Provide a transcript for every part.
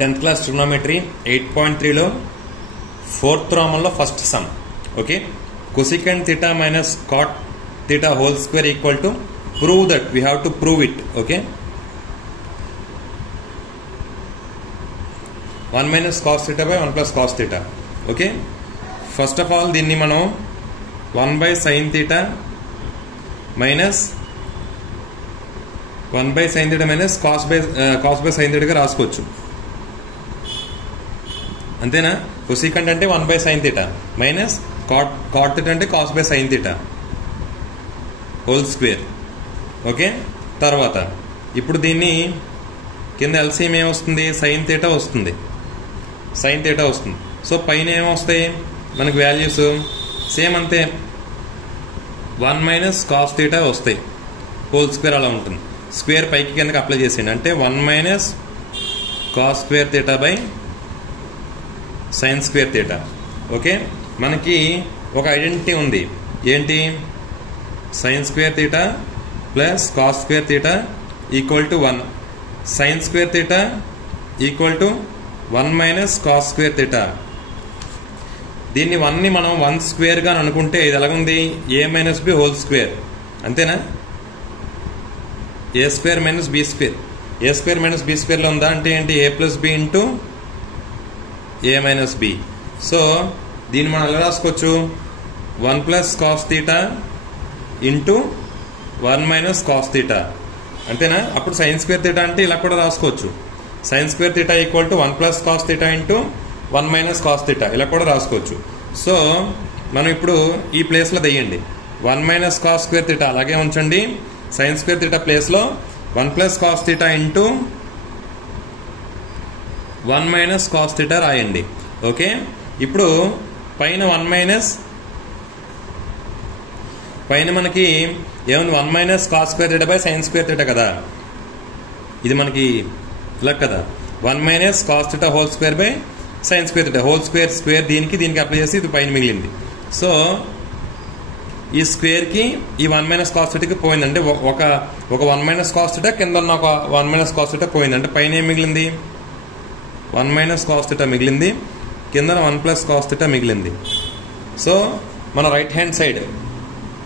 10th class trigonometry 8.3 లో 4th Roman first sum. Okay, cosecant theta minus cot theta whole square equal to, prove that, we have to prove it. Okay, 1 minus cos theta by 1 plus cos theta. Okay, first of all దీన్ని మనం 1 by sin theta minus 1 by sin theta minus cos by sin theta గా రాసుకోవచ్చు. అంతేనా? cosecant అంటే 1 by sin theta minus cot theta అంటే cos by sin theta whole square. Okay, తర్వాత ఇప్పుడు దీన్ని కింద LCM ఏమొస్తుంది? sin theta వస్తుంది, sin theta వస్తుంది. సో పైన ఏమొస్తాయి మనకు వాల్యూస్? సేమ్ అంతే, 1 మైనస్ కాస్ థీటా వస్తాయి, హోల్ స్క్వేర్ అలా ఉంటుంది. స్క్వేర్ పైకి కిందకి అప్లై చేసేయండి, అంటే 1 minus cos square theta by sine square theta. Okay, మనకి ఒక ఐడెంటిటీ ఉంది, ఏంటి? Sign square theta plus cos square theta equal to 1, sign square theta equal to 1 minus cos square theta. దీన్ని 1ని మనం 1 స్క్వేర్గా అనుకుంటే ఇది ఎలాగుంది? ఏ మైనస్ బి హోల్ స్క్వేర్. అంతేనా? A square minus b square, a square minus b స్క్వేర్లో ఉందా అంటే ఏంటి? A plus b into a minus b. So దీన్ని మనం ఎలా రాసుకోవచ్చు? 1 plus cos theta into 1 minus cos theta. అంతేనా? అప్పుడు సైన్ స్క్వేర్ థీటా అంటే ఇలా కూడా రాసుకోవచ్చు, sine square theta equal to 1 plus cos theta into 1 minus cos theta, ఇలా కూడా రాసుకోవచ్చు. సో మనం ఇప్పుడు ఈ ప్లేస్లో దెయ్యండి, 1 మైనస్ కాస్ స్క్వేర్ థీటా అలాగే ఉంచండి, సైన్ స్క్వేర్ థీటా ప్లేస్లో 1 plus cos theta into 1 minus cos theta రాయండి. ఓకే, ఇప్పుడు పైన 1 మైనస్, పైన మనకి ఏముంది? 1 minus cos square theta by sine square theta కదా, ఇది మనకి ఇలా కదా. 1 minus cos theta whole square by sine square theta whole square, square దీనికి అప్లై చేసి ఇది పైన మిగిలింది. సో ఈ స్క్వేర్కి ఈ 1 మైనస్ కాస్ థీటాకి పోయింది, అంటే ఒక 1 మైనస్ కాస్ థీటా, కింద ఉన్న ఒక 1 మైనస్ కాస్ థీటా పోయింది, అంటే పైన ఏం మిగిలింది? 1 మైనస్ కాస్ థీటా మిగిలింది, కింద 1 ప్లస్ కాస్ థీటా మిగిలింది. సో మన right hand side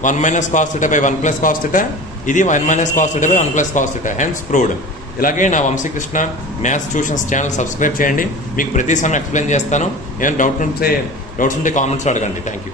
1 minus cos theta by 1 plus cos theta, ఇది 1 minus cos theta by 1 plus cos theta, hence proved. ఇలాగే నా Vamsikrishna maths tuitions channel subscribe చేయండి, మీకు ప్రతి సమయం ఎక్స్ప్లెయిన్ చేస్తాను. ఏమైనా డౌట్స్ ఉంటే కామెంట్స్లో అడగండి. Thank you.